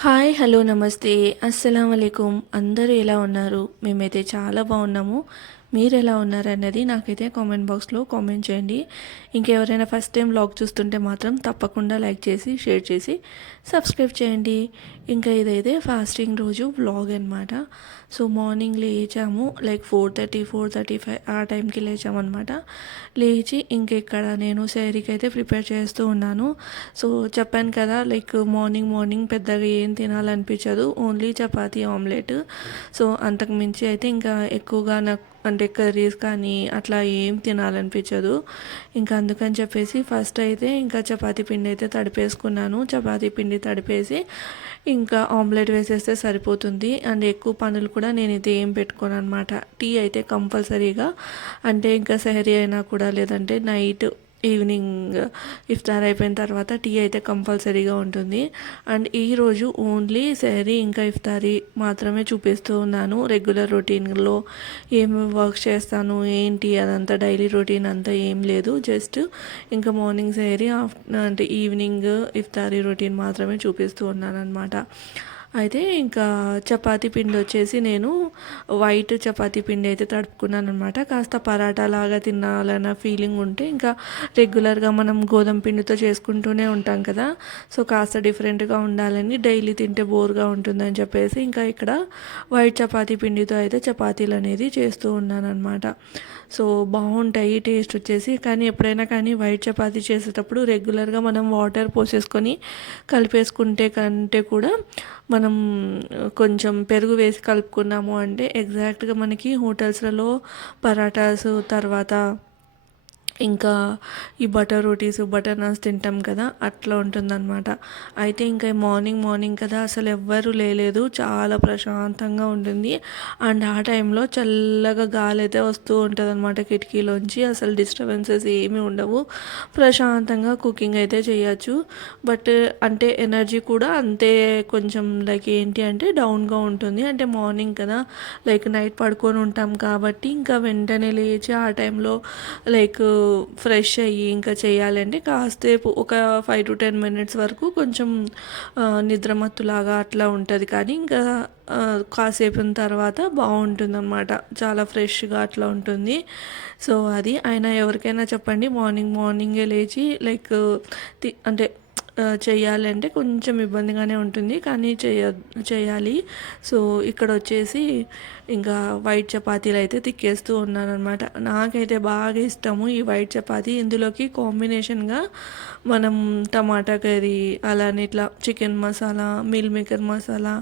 Hi hello నమస్తే. అస్సలం అయికుం అందరూ ఎలా ఉన్నారు? మేమైతే చాలా బాగున్నాము. మీరు ఎలా ఉన్నారనేది నాకైతే కామెంట్ బాక్స్లో కామెంట్ చేయండి. ఇంకెవరైనా ఫస్ట్ టైం వ్లాగ్ చూస్తుంటే మాత్రం తప్పకుండా లైక్ చేసి షేర్ చేసి సబ్స్క్రైబ్ చేయండి. ఇంకా ఇదైతే ఫాస్టింగ్ రోజు వ్లాగ్ అనమాట so morning లేచాము. Like four thirty four thirty five ఆ టైంకి లేచామన్నమాట. లేచి ఇంకెక్కడ నేను శారీకి అయితే ప్రిపేర్ చేస్తూ ఉన్నాను. సో చెప్పాను కదా లైక్ మార్నింగ్ మార్నింగ్ పెద్దగా ఏం తినాలనిపించదు. ఓన్లీ చపాతీ ఆమ్లెట్ సో అంతకు మించి అయితే ఇంకా ఎక్కువగా నాకు అంటే కర్రీస్ కానీ అట్లా ఏం తినాలనిపించదు. ఇంకా అందుకని చెప్పేసి ఫస్ట్ అయితే ఇంకా చపాతీ పిండి అయితే తడిపేసుకున్నాను. చపాతీ పిండి తడిపేసి ఇంకా ఆమ్లెట్ వేసేస్తే సరిపోతుంది. అండ్ ఎక్కువ పనులు కూడా నేను అయితే ఏం పెట్టుకోను అనమాట టీ అయితే కంపల్సరీగా. అంటే ఇంకా సెహరీ అయినా కూడా లేదంటే నైట్ ఈవినింగ్ ఇఫ్తార్ అయిపోయిన తర్వాత టీ అయితే కంపల్సరీగా ఉంటుంది. అండ్ ఈరోజు ఓన్లీ శారీ ఇంకా ఇఫ్తారీ మాత్రమే చూపిస్తూ ఉన్నాను. రెగ్యులర్ రొటీన్లో ఏం వర్క్ చేస్తాను ఏంటి అదంతా డైలీ రొటీన్ అంతా ఏం లేదు. జస్ట్ ఇంకా మార్నింగ్ శారీ అంటే ఈవినింగ్ ఇఫ్తారీ రొటీన్ మాత్రమే చూపిస్తూ ఉన్నాను అనమాట అయితే ఇంకా చపాతీ పిండి వచ్చేసి నేను వైట్ చపాతీ పిండి అయితే తడుపుకున్నాను అనమాట కాస్త పరాటా లాగా తినాలన్న ఫీలింగ్ ఉంటే ఇంకా రెగ్యులర్గా మనం గోధుమ పిండితో చేసుకుంటూనే ఉంటాం కదా. సో కాస్త డిఫరెంట్గా ఉండాలని డైలీ తింటే బోర్గా ఉంటుందని చెప్పేసి ఇంకా ఇక్కడ వైట్ చపాతీ పిండితో అయితే చపాతీలు అనేది చేస్తూ ఉన్నాను అనమాట సో బాగుంటాయి టేస్ట్ వచ్చేసి. కానీ ఎప్పుడైనా కానీ వైట్ చపాతీ చేసేటప్పుడు రెగ్యులర్గా మనం వాటర్ పోసేసుకొని కలిపేసుకుంటే కంటే కూడా మనం కొంచెం పెరుగు వేసి కలుపుకున్నాము అంటే ఎగ్జాక్ట్గా మనకి హోటల్స్లలో పరాటాస్ తర్వాత ఇంకా ఈ బటర్ రోటీస్ బటర్ నాన్స్ తింటాం కదా అట్లా ఉంటుందన్నమాట. అయితే ఇంకా మార్నింగ్ మార్నింగ్ కదా అసలు ఎవ్వరూ లేలేదు. చాలా ప్రశాంతంగా ఉంటుంది అండ్ ఆ టైంలో చల్లగా గాలి అయితే వస్తూ ఉంటుంది అనమాట కిటికీలోంచి. అసలు డిస్టర్బెన్సెస్ ఏమీ ఉండవు. ప్రశాంతంగా కుకింగ్ అయితే చేయొచ్చు. బట్ అంటే ఎనర్జీ కూడా అంతే కొంచెం లైక్ ఏంటి అంటే డౌన్గా ఉంటుంది. అంటే మార్నింగ్ కదా లైక్ నైట్ పడుకొని ఉంటాం కాబట్టి ఇంకా వెంటనే లేచి ఆ టైంలో లైక్ ఫ్రెష్ అయ్యి ఇంకా చేయాలంటే కాసేపు ఒక ఫైవ్ టు టెన్ మినిట్స్ వరకు కొంచెం నిద్రమత్తులాగా అట్లా ఉంటుంది. కానీ ఇంకా కాసేపు తర్వాత బాగుంటుంది అనమాట చాలా ఫ్రెష్గా అట్లా ఉంటుంది. సో అది. అయినా ఎవరికైనా చెప్పండి. మార్నింగ్ మార్నింగే లేచి లైక్ అంటే చేయాలంటే కొంచెం ఇబ్బందిగానే ఉంటుంది కానీ చేయ చేయాలి. సో ఇక్కడ వచ్చేసి ఇంకా వైట్ చపాతీలు అయితే తిక్కేస్తూ ఉన్నాను అనమాట నాకైతే బాగా ఇష్టము ఈ వైట్ చపాతీ. ఇందులోకి కాంబినేషన్గా మనం టమాటా కర్రీ అలానే ఇట్లా chicken masala meal maker masala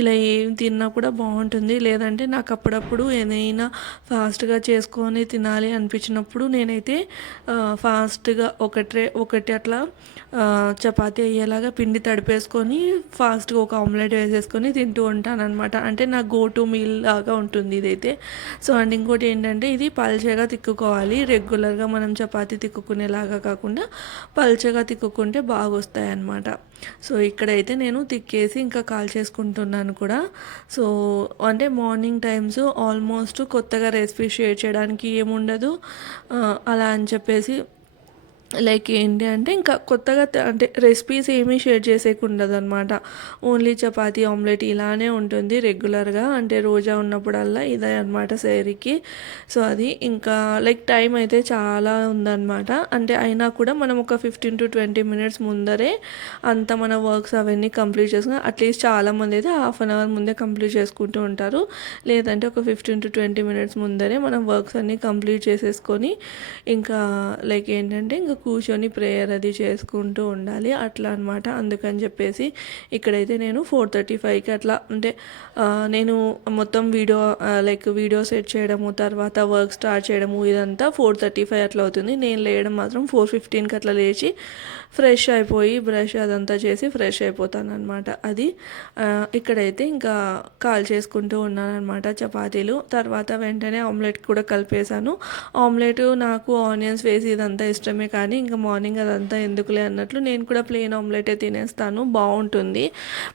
ఇలా ఏం తిన్నా కూడా బాగుంటుంది. లేదంటే నాకు అప్పుడప్పుడు ఏదైనా ఫాస్ట్గా చేసుకొని తినాలి అనిపించినప్పుడు నేనైతే ఫాస్ట్గా ఒకటే ఒకటి అట్లా చపాతీ అయ్యేలాగా పిండి తడిపేసుకొని ఫాస్ట్గా ఒక ఆమ్లెట్ వేసేసుకొని తింటూ ఉంటాను అనమాట అంటే నా గో టు మీల్ లాగా ఉంటుంది ఇదైతే. సో అండ్ ఇంకోటి ఏంటంటే ఇది పల్చగా తిక్కుకోవాలి. రెగ్యులర్గా మనం చపాతీ తిక్కుకునేలాగా కాకుండా పల్చగా తిక్కుకుంటే బాగా వస్తాయి సో ఇక్కడైతే నేను తిక్కేసి ఇంకా కాల్ చేసుకుంటున్నాను కూడా. సో అంటే మార్నింగ్ టైమ్స్ ఆల్మోస్ట్ కొత్తగా రెసిపీ షేర్ చేయడానికి ఏముండదు. అలా అని చెప్పేసి లైక్ ఏంటి అంటే ఇంకా కొత్తగా అంటే రెసిపీస్ ఏమీ షేర్ చేసేకుండదు అనమాట ఓన్లీ చపాతీ ఆమ్లెట్ ఇలానే ఉంటుంది రెగ్యులర్గా. అంటే రోజా ఉన్నప్పుడల్లా ఇదే అనమాట శారీకి సో అది ఇంకా లైక్ టైం అయితే చాలా ఉందన్నమాట అంటే అయినా కూడా మనం ఒక ఫిఫ్టీన్ టు ట్వంటీ మినిట్స్ ముందరే అంత మన వర్క్స్ అవన్నీ కంప్లీట్ చేసుకుని అట్లీస్ట్ చాలామంది అయితే హాఫ్ అన్ అవర్ ముందే కంప్లీట్ చేసుకుంటూ ఉంటారు. లేదంటే ఒక ఫిఫ్టీన్ టు ట్వంటీ మినిట్స్ ముందరే మనం వర్క్స్ అన్నీ కంప్లీట్ చేసేసుకొని ఇంకా లైక్ ఏంటంటే ఇంకా కూర్చొని ప్రేయర్ అది చేసుకుంటూ ఉండాలి. అట్లా అనమాట అందుకని చెప్పేసి ఇక్కడైతే నేను ఫోర్ థర్టీ ఫైవ్కి అట్లా అంటే నేను మొత్తం వీడియో లైక్ వీడియో సెట్ చేయడము తర్వాత వర్క్ స్టార్ట్ చేయడము ఇదంతా ఫోర్ థర్టీ ఫైవ్ అట్లా అవుతుంది. నేను లేయడం మాత్రం ఫోర్ ఫిఫ్టీన్కి అట్లా లేచి ఫ్రెష్ అయిపోయి బ్రష్ అదంతా చేసి ఫ్రెష్ అయిపోతాను అనమాట అది ఇక్కడైతే ఇంకా కాల్ చేసుకుంటూ ఉన్నాను అనమాట చపాతీలు. తర్వాత వెంటనే ఆమ్లెట్ కూడా కలిపేశాను. ఆమ్లెట్ నాకు ఆనియన్స్ వేసి ఇదంతా ఇష్టమే కానీ ఇంకా మార్నింగ్ అదంతా ఎందుకులే అన్నట్లు నేను కూడా ప్లెయిన్ ఆమ్లెటే తినేస్తాను బాగుంటుంది.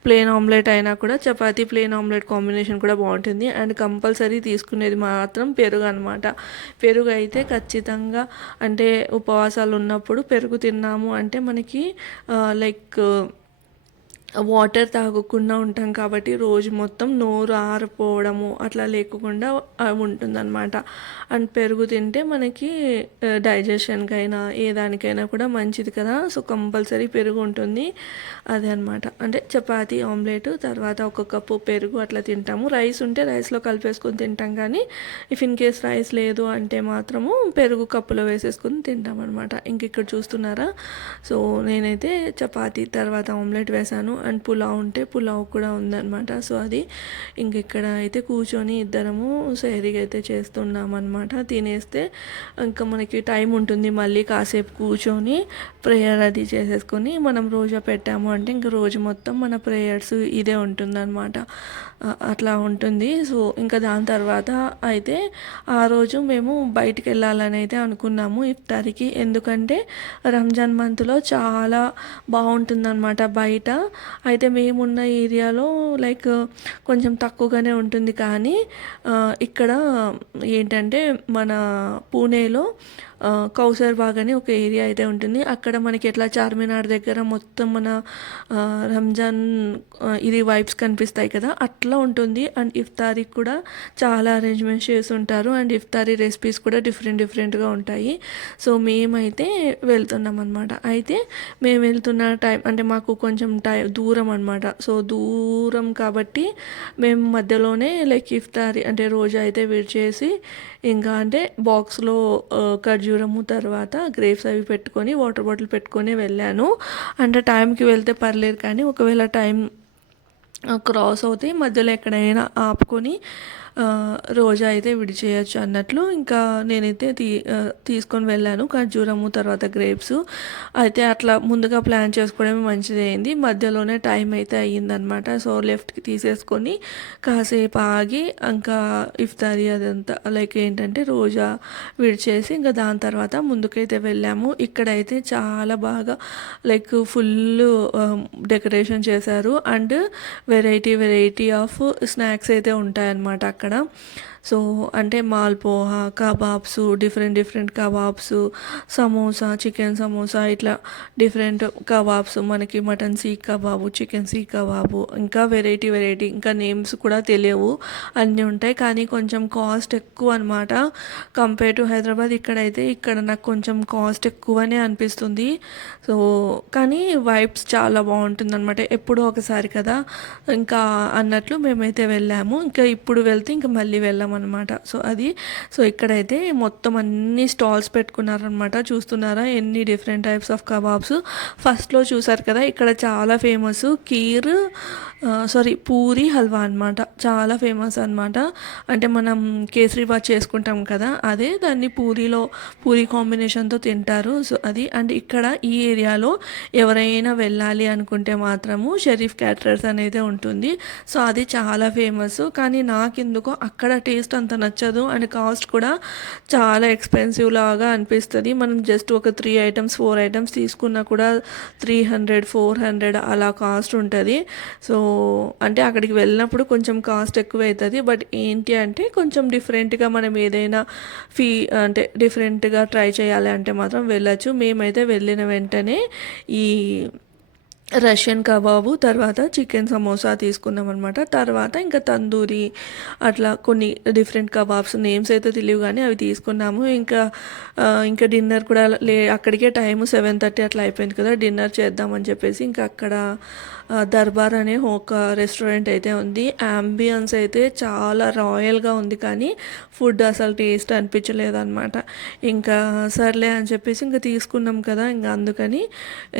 ప్లెయిన్ ఆమ్లెట్ అయినా కూడా చపాతీ ప్లెయిన్ ఆమ్లెట్ కాంబినేషన్ కూడా బాగుంటుంది. అండ్ కంపల్సరీ తీసుకునేది మాత్రం పెరుగు అనమాట పెరుగు అయితే ఖచ్చితంగా అంటే ఉపవాసాలు ఉన్నప్పుడు పెరుగు తిన్నాము అంటే మనకి లైక్ వాటర్ తాగకుండా ఉంటాం కాబట్టి రోజు మొత్తం నోరు ఆరిపోవడము అట్లా లేకుండా ఉంటుందన్నమాట. అండ్ పెరుగు తింటే మనకి డైజెషన్కైనా ఏ దానికైనా కూడా మంచిది కదా. సో కంపల్సరీ పెరుగు ఉంటుంది. అదే అనమాట అంటే చపాతీ ఆమ్లెట్ తర్వాత ఒక కప్పు పెరుగు అట్లా తింటాము. రైస్ ఉంటే రైస్లో కలిపేసుకొని తింటాం కానీ ఇఫ్ ఇన్ కేస్ రైస్ లేదు అంటే మాత్రము పెరుగు కప్పులో వేసేసుకొని తింటాం అనమాట ఇంక ఇక్కడ చూస్తున్నారా? సో నేనైతే చపాతీ తర్వాత ఆమ్లెట్ వేసాను. అండ్ పులావ్ ఉంటే పులావ్ కూడా ఉందన్నమాట. సో అది ఇంకెక్కడ అయితే కూర్చొని ఇద్దరము సైరీగా అయితే చేస్తున్నాం అనమాట తినేస్తే ఇంకా మనకి టైం ఉంటుంది మళ్ళీ కాసేపు కూర్చొని ప్రేయర్ అది చేసేసుకొని మనం రోజా పెట్టాము అంటే ఇంక రోజు మొత్తం మన ప్రేయర్స్ ఇదే ఉంటుందన్నమాట. అట్లా ఉంటుంది. సో ఇంకా దాని తర్వాత అయితే ఆ రోజు మేము బయటికి వెళ్ళాలని అయితే అనుకున్నాము ఇఫ్తారికి. ఎందుకంటే రంజాన్ మంత్లో చాలా బాగుంటుందన్నమాట బయట. అయితే మేమున్న ఏరియాలో లైక్ కొంచెం తక్కువగానే ఉంటుంది. కానీ ఇక్కడ ఏంటంటే మన పూణేలో కౌసర్ బాగ్ అని ఒక ఏరియా అయితే ఉంటుంది. అక్కడ మనకి ఎట్లా చార్మినార్ దగ్గర మొత్తం మన రంజాన్ ఇది వైబ్స్ కనిపిస్తాయి కదా అట్లా ఉంటుంది. అండ్ ఇఫ్తారీకి కూడా చాలా అరేంజ్మెంట్స్ చేసి ఉంటారు అండ్ ఇఫ్తారీ రెసిపీస్ కూడా డిఫరెంట్ డిఫరెంట్గా ఉంటాయి. సో మేమైతే వెళ్తున్నాం అనమాట అయితే మేము వెళ్తున్న టైం అంటే మాకు కొంచెం టైం దూరం అనమాట సో దూరం కాబట్టి మేము మధ్యలోనే లైక్ ఇఫ్తారి అంటే రోజా అయితే విడిచేసి ఇంకా అంటే బాక్స్లో ఖర్జూరము తర్వాత గ్రేప్స్ అవి పెట్టుకొని వాటర్ బాటిల్ పెట్టుకొని వెళ్ళాను. అంటే టైంకి వెళ్తే పర్లేదు కానీ ఒకవేళ టైం క్రాస్ అవుతే మధ్యలో ఎక్కడైనా ఆపుకొని రోజా అయితే విడిచేయచ్చు అన్నట్లు ఇంకా నేనైతే తీ తీసుకొని వెళ్ళాను ఖర్జూరము తర్వాత గ్రేప్స్. అయితే అట్లా ముందుగా ప్లాన్ చేసుకోవడమే మంచిది అయింది మధ్యలోనే టైం అయితే అయ్యిందనమాట సో లెఫ్ట్కి తీసేసుకొని కాసేపు ఆగి ఇంకా ఇఫ్తారీ అదంతా లైక్ ఏంటంటే రోజా విడిచేసి ఇంకా దాని తర్వాత ముందుకైతే వెళ్ళాము. ఇక్కడైతే చాలా బాగా లైక్ ఫుల్ డెకరేషన్ చేశారు. And variety variety of snacks అయితే ఉంటాయన్నమాట అక్కడ. అక్కడ సో అంటే malpua kebabs different different kebabs samosa chicken samosa ఇట్లా డిఫరెంట్ కబాబ్స్ మనకి mutton seekh kebab chicken seekh kebab ఇంకా వెరైటీ వెరైటీ ఇంకా నేమ్స్ కూడా తెలియవు అన్నీ ఉంటాయి. కానీ కొంచెం కాస్ట్ ఎక్కువ అనమాట కంపేర్ టు హైదరాబాద్ ఇక్కడైతే ఇక్కడ నాకు కొంచెం కాస్ట్ ఎక్కువనే అనిపిస్తుంది. సో కానీ వైబ్స్ చాలా బాగుంటుంది అనమాట ఎప్పుడో ఒకసారి కదా ఇంకా అన్నట్లు మేమైతే వెళ్ళాము. ఇంకా ఇప్పుడు వెళ్తే ఇంకా మళ్ళీ వెళ్ళాము అనమాట సో అది సో ఇక్కడైతే మొత్తం అన్ని స్టాల్స్ పెట్టుకున్నారనమాట చూస్తున్నారా? ఎన్ని డిఫరెంట్ టైప్స్ ఆఫ్ కబాబ్స్. ఫస్ట్లో చూసారు కదా ఇక్కడ చాలా ఫేమస్ కీర్ సారీ పూరి హల్వా అనమాట చాలా ఫేమస్ అనమాట అంటే మనం కేసరీబాద్ చేసుకుంటాం కదా అదే దాన్ని పూరిలో పూరి కాంబినేషన్తో తింటారు. సో అది అండ్ ఇక్కడ ఈ ఏరియాలో ఎవరైనా వెళ్ళాలి అనుకుంటే మాత్రము షరీఫ్ క్యాటరర్స్ అనేది ఉంటుంది. సో అది చాలా ఫేమస్. కానీ నాకెందుకో అక్కడ టేస్ట్ అంత నచ్చదు అండ్ కాస్ట్ కూడా చాలా ఎక్స్పెన్సివ్ లాగా అనిపిస్తుంది. మనం జస్ట్ ఒక త్రీ ఐటమ్స్ ఫోర్ ఐటమ్స్ తీసుకున్నా కూడా త్రీ హండ్రెడ్ ఫోర్ హండ్రెడ్ అలా కాస్ట్ ఉంటుంది. సో అంటే అక్కడికి వెళ్ళినప్పుడు కొంచెం కాస్ట్ ఎక్కువ అవుతుంది బట్ ఏంటి అంటే కొంచెం డిఫరెంట్గా మనం ఏదైనా ఫీ అంటే డిఫరెంట్గా ట్రై చేయాలి అంటే మాత్రం వెళ్ళచ్చు. మేమైతే వెళ్ళిన వెంటనే ఈ రష్యన్ కబాబు తర్వాత చికెన్ సమోసా తీసుకున్నాం అనమాట తర్వాత ఇంకా తందూరి అట్లా కొన్ని డిఫరెంట్ కబాబ్స్ నేమ్స్ అయితే తెలియవు కానీ అవి తీసుకున్నాము. ఇంకా ఇంకా డిన్నర్ కూడా లే అక్కడికే టైము సెవెన్ థర్టీ అట్లా అయిపోయింది కదా డిన్నర్ చేద్దామని చెప్పేసి ఇంకా అక్కడ దర్బార్ అనే ఒక రెస్టారెంట్ అయితే ఉంది. అంబియన్స్ అయితే చాలా రాయల్గా ఉంది కానీ ఫుడ్ అసలు టేస్ట్ అనిపించలేదు అనమాట ఇంకా సర్లే అని చెప్పేసి ఇంకా తీసుకున్నాం కదా ఇంకా అందుకని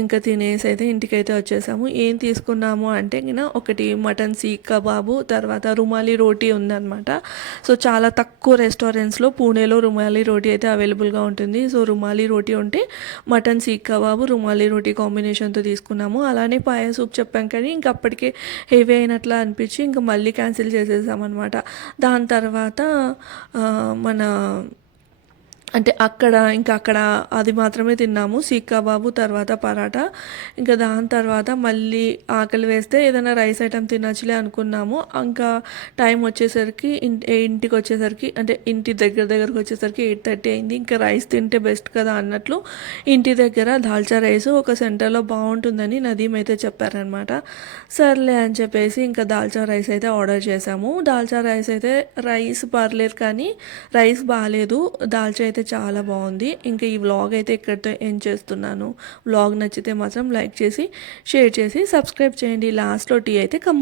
ఇంకా తినేసి అయితే ఇంటికైతే వచ్చేసాము. ఏం తీసుకున్నాము అంటే ఇంకా ఒకటి మటన్ సీక్ కబాబు తర్వాత రుమాలి రోటీ ఉందన్నమాట. సో చాలా తక్కువ రెస్టారెంట్స్లో పూణేలో రుమాలి రోటీ అయితే అవైలబుల్గా ఉంటుంది. సో రుమాలి రోటీ ఉంటే మటన్ సీక్ కబాబు రుమాలి రోటీ కాంబినేషన్తో తీసుకున్నాము. అలానే పాయ సూప్ చెప్పాను చెప్పాం కానీ ఇంక అప్పటికే హెవీ అయినట్లు అనిపించి ఇంకా మళ్ళీ క్యాన్సిల్ చేసేసామన్నమాట. దాని తర్వాత మన అంటే అక్కడ ఇంకా అక్కడ అది మాత్రమే తిన్నాము. సీక్ కబాబు తర్వాత పరాటా. ఇంకా దాని తర్వాత మళ్ళీ ఆకలి వేస్తే ఏదైనా రైస్ ఐటమ్ తినచ్చులే అనుకున్నాము. ఇంకా టైం వచ్చేసరికి ఇంటికి వచ్చేసరికి అంటే ఇంటి దగ్గర దగ్గరకు వచ్చేసరికి ఎయిట్ థర్టీ అయింది. ఇంకా రైస్ తింటే బెస్ట్ కదా అన్నట్లు ఇంటి దగ్గర దాల్చా రైస్ ఒక సెంటర్లో బాగుంటుందని నదీం అయితే చెప్పారనమాట సర్లే అని చెప్పేసి ఇంకా దాల్చా రైస్ అయితే ఆర్డర్ చేసాము దాల్చా రైస్ అయితే రైస్ పర్లేదు కానీ రైస్ బాగాలేదు దాల్చా అయితే చాలా బాగుంది. ఇంకా ఈ వ్లాగ్ అయితే ఇక్కడితో ఎండ్ చేస్తున్నాను. వ్లాగ్ నచ్చితే మాత్రం లైక్ చేసి షేర్ చేసి సబ్స్క్రైబ్ చేయండి. లాస్ట్లో టీ అయితే కమ్